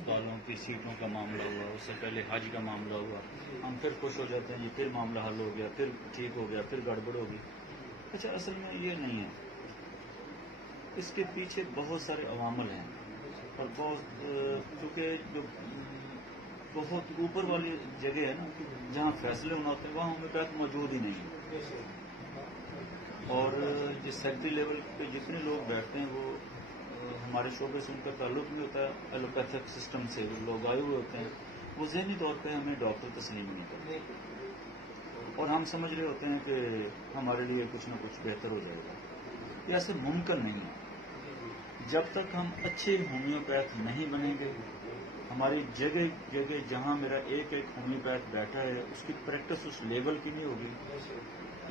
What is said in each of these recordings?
अस्पतालों की सीटों का मामला हुआ, उससे पहले हज का मामला हुआ, हम फिर खुश हो जाते हैं, ये फिर मामला हल हो गया, फिर ठीक हो गया, फिर गड़बड़ होगी। अच्छा, असल में ये नहीं है, इसके पीछे बहुत सारे अवामल हैं और बहुत क्योंकि जो बहुत ऊपर वाली जगह है ना, जहाँ फैसले होना होते हैं, वहाँ होम्योपैथ मौजूद ही नहीं है। और जिस सेक्रेटरी लेवल पे जितने लोग बैठते हैं वो हमारे शोबे से उनका ताल्लुक नहीं होता है एलोपैथिक सिस्टम से, लोग आए हुए होते हैं, वो ज़हनी तौर पे हमें डॉक्टर तस्लीम नहीं करते और हम समझ रहे होते हैं कि हमारे लिए कुछ न कुछ बेहतर हो जाएगा। ये ऐसे मुमकिन नहीं है। जब तक हम अच्छे होम्योपैथ नहीं बनेंगे, हमारी जगह जगह जहाँ मेरा एक एक होम्योपैथ बैठा है उसकी प्रैक्टिस उस लेवल की नहीं होगी,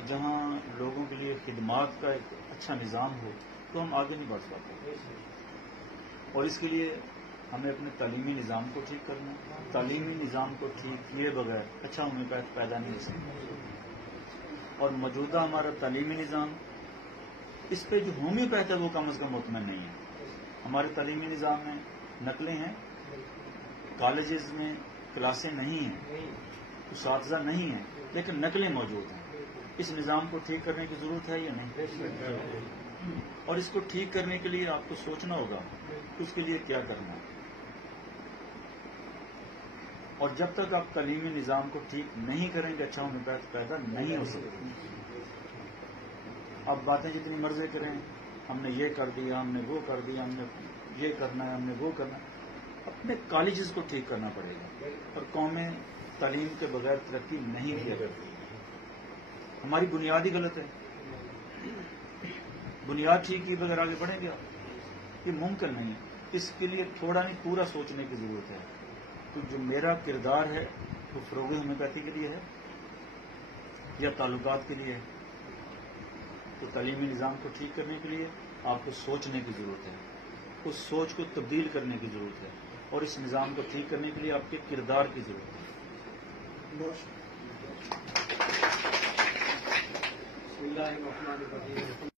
जहाँ लोगों के लिए खिदमात का एक अच्छा निज़ाम हो, तो हम आगे नहीं बढ़ पाते। और इसके लिए हमें अपने तालीमी निज़ाम को ठीक करना है। तालीमी निज़ाम को ठीक किए बगैर अच्छा होम्योपैथ पैदा नहीं हो सकता। और मौजूदा हमारा तालीमी निज़ाम, इस पे जो होम्योपैथ है वो कम से कम मुतमईन नहीं है। हमारे तालीमी निज़ाम में नकलें हैं, कॉलेजेस में क्लासें नहीं हैं, उसातिज़ा नहीं है, लेकिन नकलें मौजूद हैं। इस निज़ाम को ठीक करने की जरूरत है या नहीं? और इसको ठीक करने के लिए आपको सोचना होगा कि उसके लिए क्या करना है। और जब तक आप तालीमी निज़ाम को ठीक नहीं करेंगे, अच्छा होम्योपैथ पैदा नहीं हो सकता। आप बातें जितनी मर्जी करें, हमने ये कर दिया, हमने वो कर दिया, हमने ये करना है, हमने वो करना है, अपने कॉलेजेस को ठीक करना पड़ेगा। और कौमें तालीम के बगैर तरक्की नहीं किया करती। हमारी बुनियाद ही गलत है। बुनियाद ठीक की बगैर आगे बढ़ेंगे ये मुमकिन नहीं है। इसके लिए थोड़ा नहीं पूरा सोचने की जरूरत है। तो जो मेरा किरदार है वो फरोग़ होम्योपैथी के लिए है या ताल्लुकात के लिए है? तो तालीमी निज़ाम को ठीक करने के लिए आपको सोचने की जरूरत है, उस सोच को तब्दील करने की जरूरत है, और इस निज़ाम को ठीक करने के लिए आपके किरदार की जरूरत है।